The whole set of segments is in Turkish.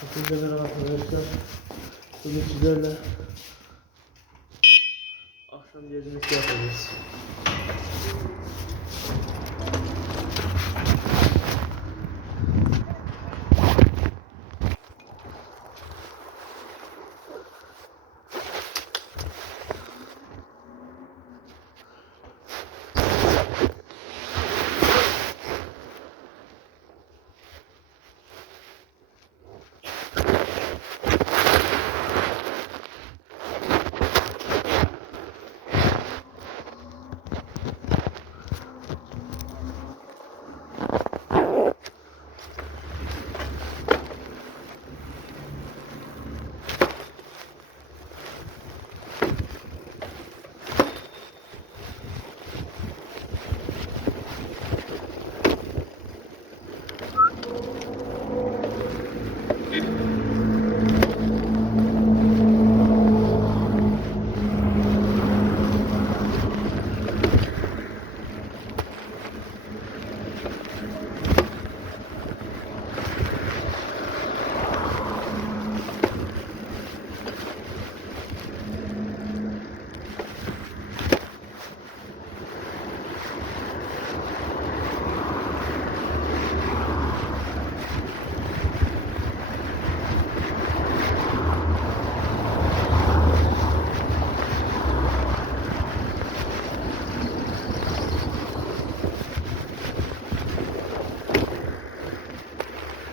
Hepinize merhaba arkadaşlar. Bugün sizlerle akşam gezmesi yapacağız.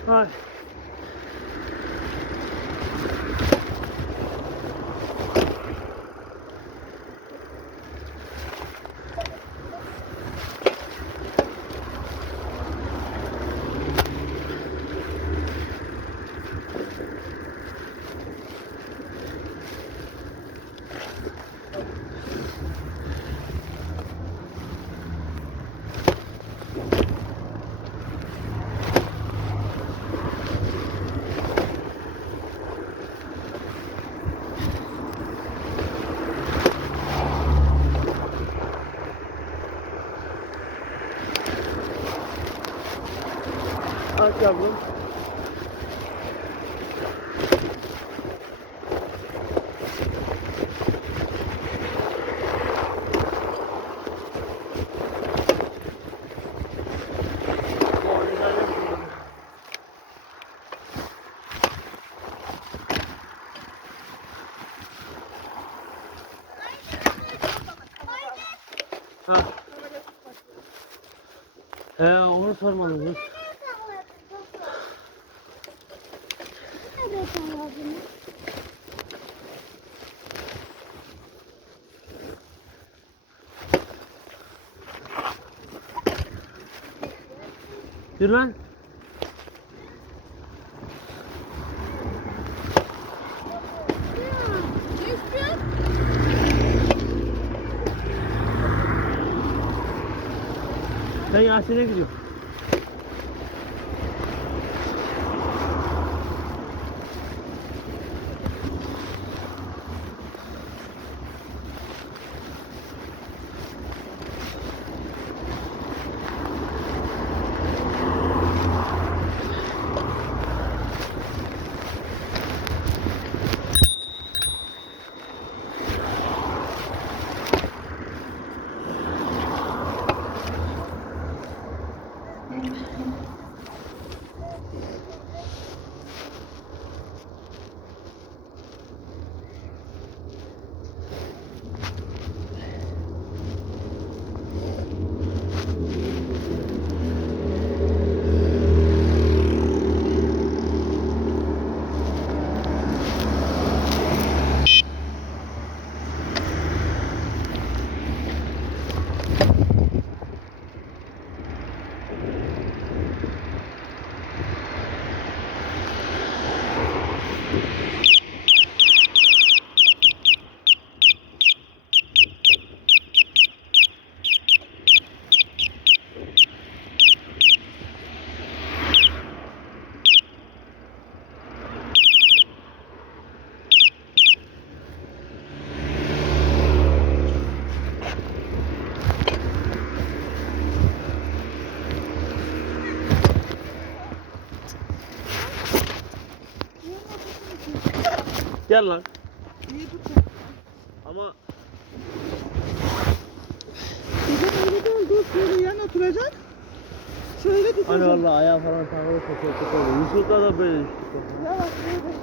Ay. Aç yavrum. Ha. Onu sormadım. Yürü lan. Ben Yasin'e gidiyorum. Gel lan. İyi tutacağım. Ama Gece öyle değil. Dur şöyle yan oturacak. Şöyle hani tutacağım. valla ayağı falan takılı çok oluyor. Yusuf'ta da böyle düştük. Yavaş böyle.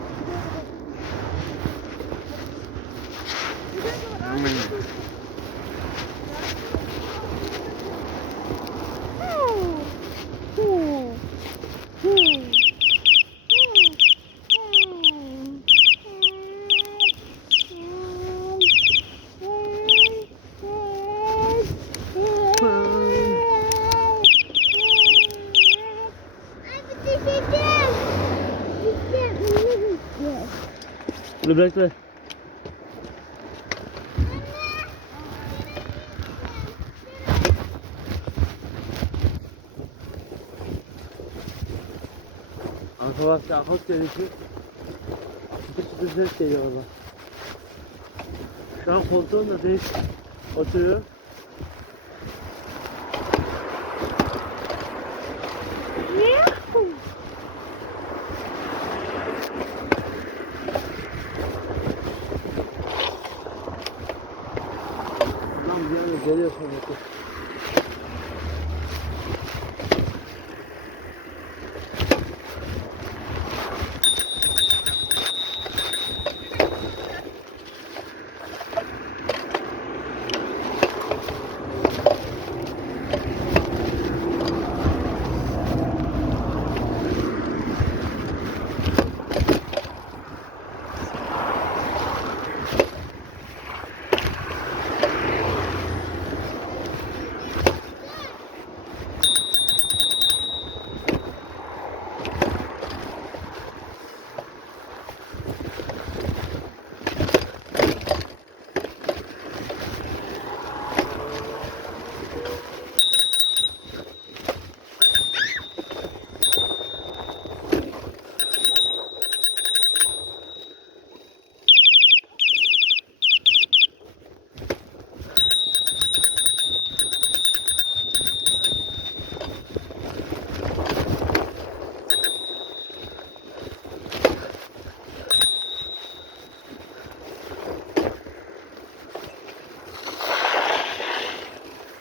Dur bekle. Arkadaşlar akut gelişi çıtır ses geliyor valla. Şu an koltuğunda değil oturuyor. Lan bir anda geliyor sonra.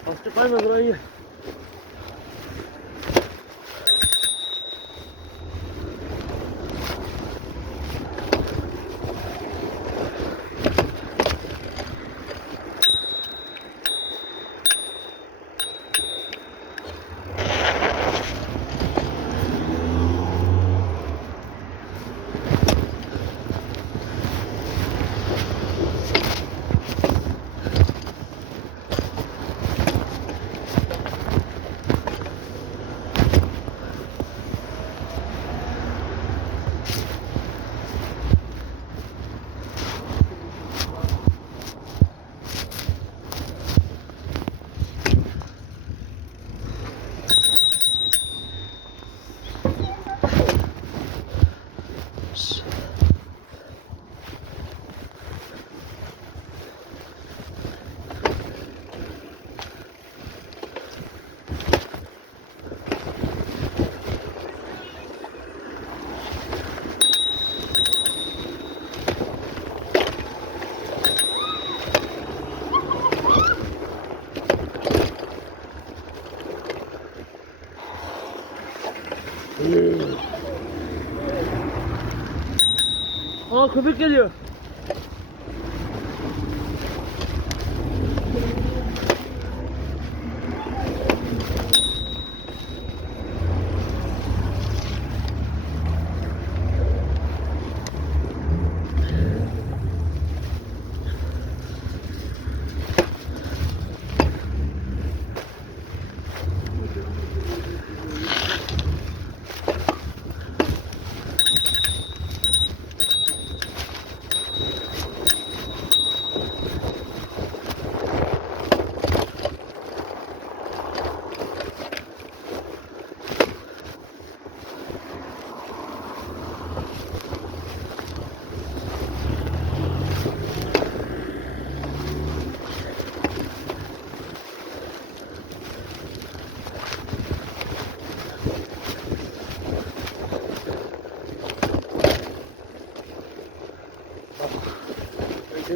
Açtık kayma burayı. Aa köpek geliyor.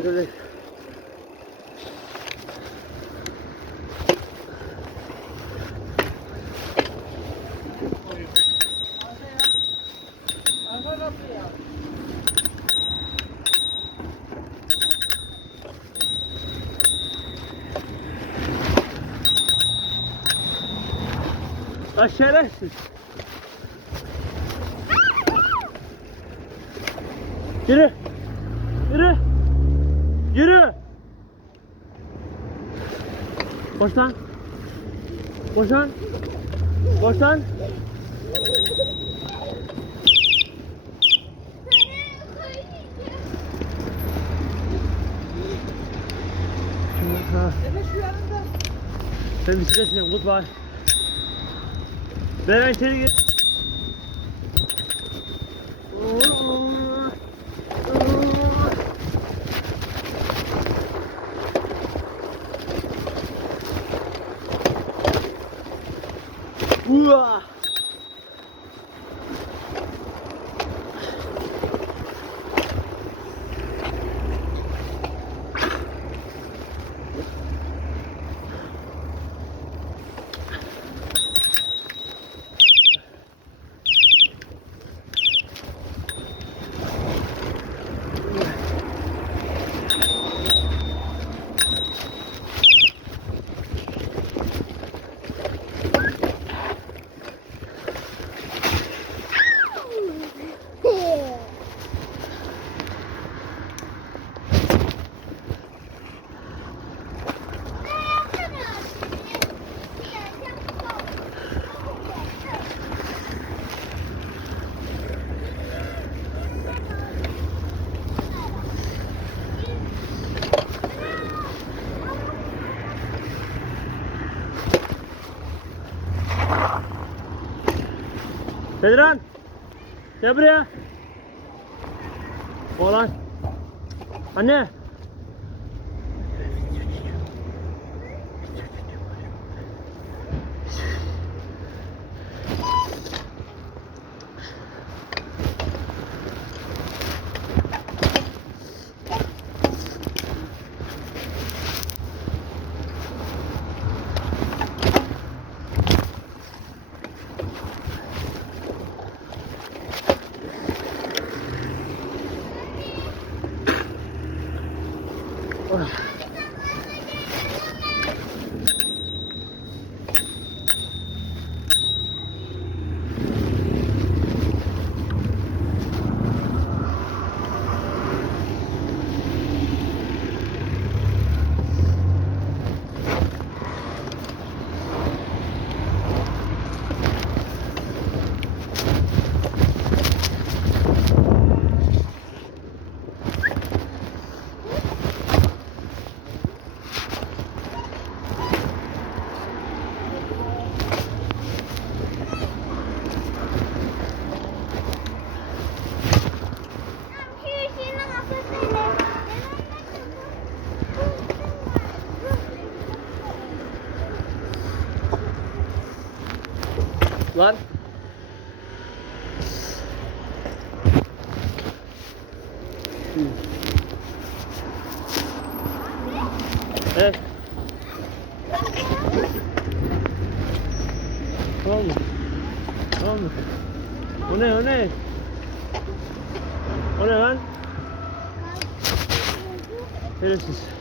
Şöyle. Arka kapıya. Aşağılaşsın. Yürü. Yürü. Yürü. Koş lan. Koş lan. Koş lan. Ha. Efe şu yanında. Sen bisiklet sürüyorsun, kut var. Ben içeri gir. Uaa! Bedran! Gel buraya. Oğlan. Anne. Lan. Evet. Tamam mı? Tamam mı? O ne, o ne? O ne lan? Şerefsiz.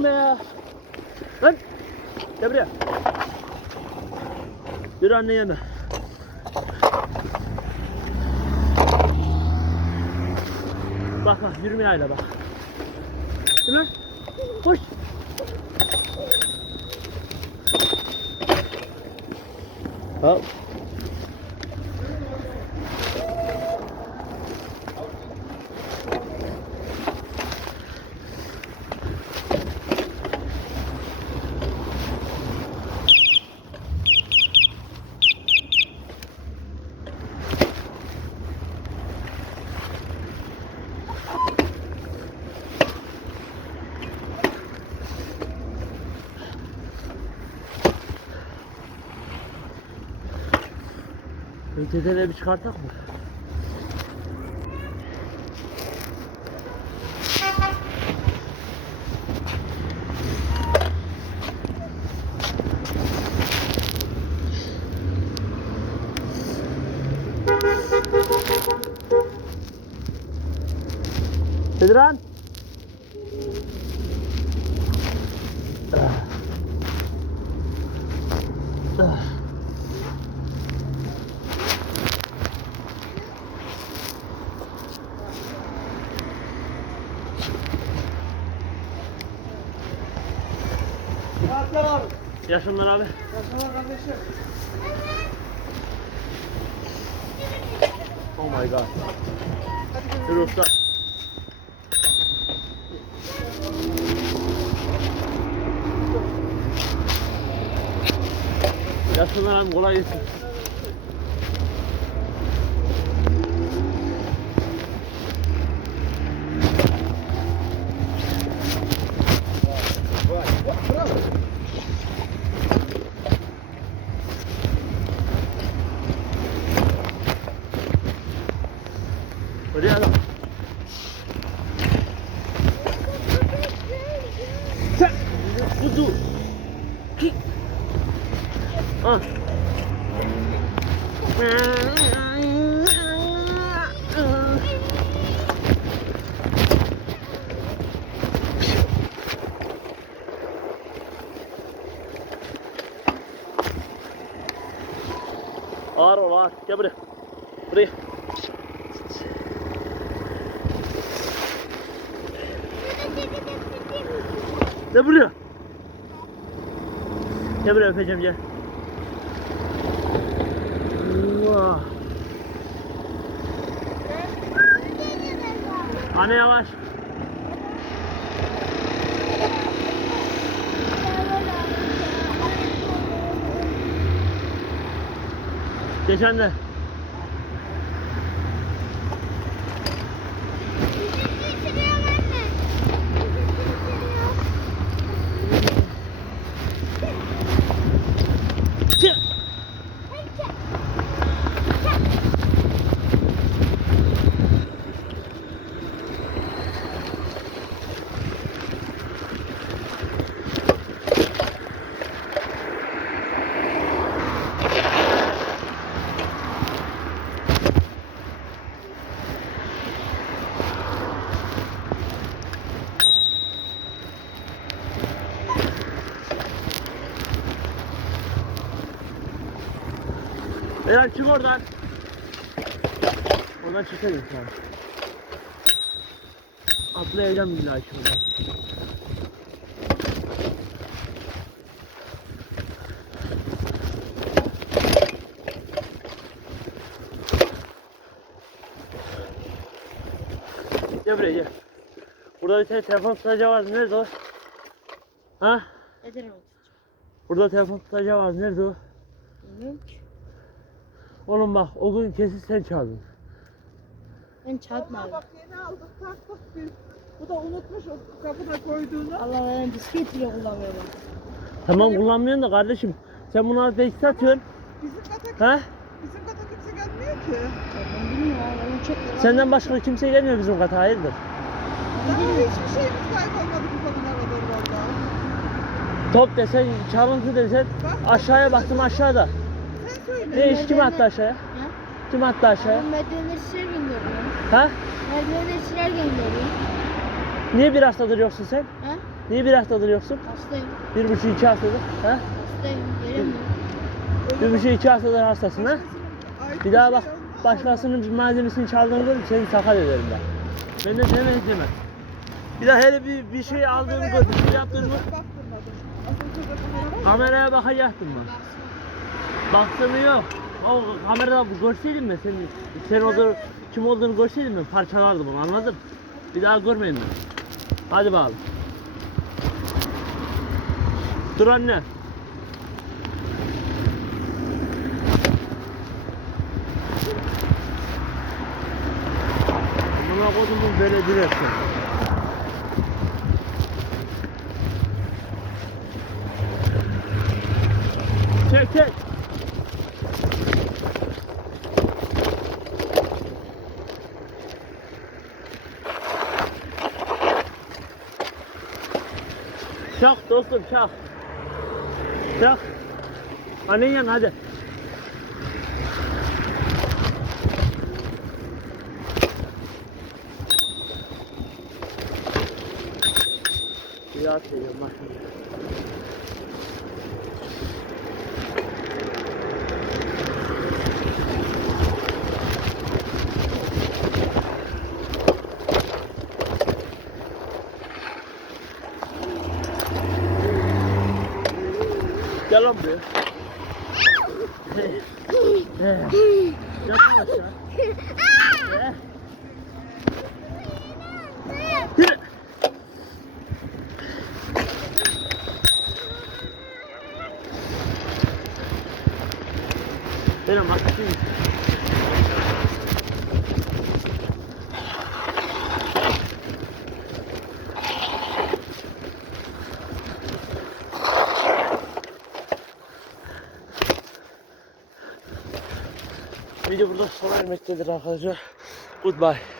durun be ya. Lan. Gel buraya. Yürü anne yeme. Bak bak yürüme ayla bak. Değil mi? Koş. Al. Öteleri bir çıkartak mı? Bedran. Gel abi. Yaşınlar abi. Yaşar kardeşim. Oh my god. Yürü usta. Yaşınlar abi kolay gelsin. Oraya adam. Sen kudu. Ki. Ah. Ağır ol ağır. Gel buraya. Buraya. Ne buraya? Gel buraya öpeceğim gel. Allah. Anne yavaş. Geçen de. Eren çık oradan. Oradan çıkayım şu an. Atlayacağım billahi şuradan. Gel buraya gel. Burada bir tane telefon tutacağı vardı. Nerede o? Ha? Ederim. Burada telefon tutacağı vardı. Nerede o? Bilmiyorum ki. Oğlum bak o gün kesin sen çaldın. Ben çarpmadım. Bak yeni aldık taktık biz. Bu da unutmuş o kapıda koyduğunu. Allah ben bisiklet bile kullanmıyorum. Tamam kullanmıyorsun da kardeşim. Sen bunu az belki satıyorsun. Bizim kata, Ha? bizim kata kimse gelmiyor ki. Ben bilmiyorum abi. Ben çok Senden başka kimse gelmiyor bizim kata. Hayırdır? Daha hiçbir şeyimiz kaybolmadı bu zamana kadar valla. Top desen, çalıntı desen aşağıya baktım aşağıda. Sen söyle. Ne iş kim attı aşağıya? Ha? Kim attı aşağıya? Ben merdivenleri gönderiyorum. Ha? Merdivenleri gönderiyorum. Niye bir haftadır yoksun sen? Ha? Niye bir haftadır yoksun? Hastayım. 1,5-2 haftadır. Ha? Hastayım. Gelemiyorum. 1,5-2 haftadır hastasın ha? Ait Bir daha şey bak olmaz. başkasının bir malzemesini çaldığını görüp seni sakat ederim ben. Ben de seni etmem. Bir daha hele bir şey aldığını gör, bir şey yaptığını gör. Baktırmadım. Asıl şurada kamera var. Kameraya bakacaktım ben. Baktığını yok. O kamerada görseydim ben sen orada kim olduğunu görseydim ben parçalardım onu, anladın? Bir daha görmeyin ben. Hadi bakalım. Dur anne. Buna kodumun böyle direksin. Çek çek. Çak dostum çak. Çak. Annen yan hadi. Ya seviyorum bak. Gel lan buraya. Yatma aşağı. Yürü. Benim aklım. Video burada sona ermektedir arkadaşlar. Goodbye.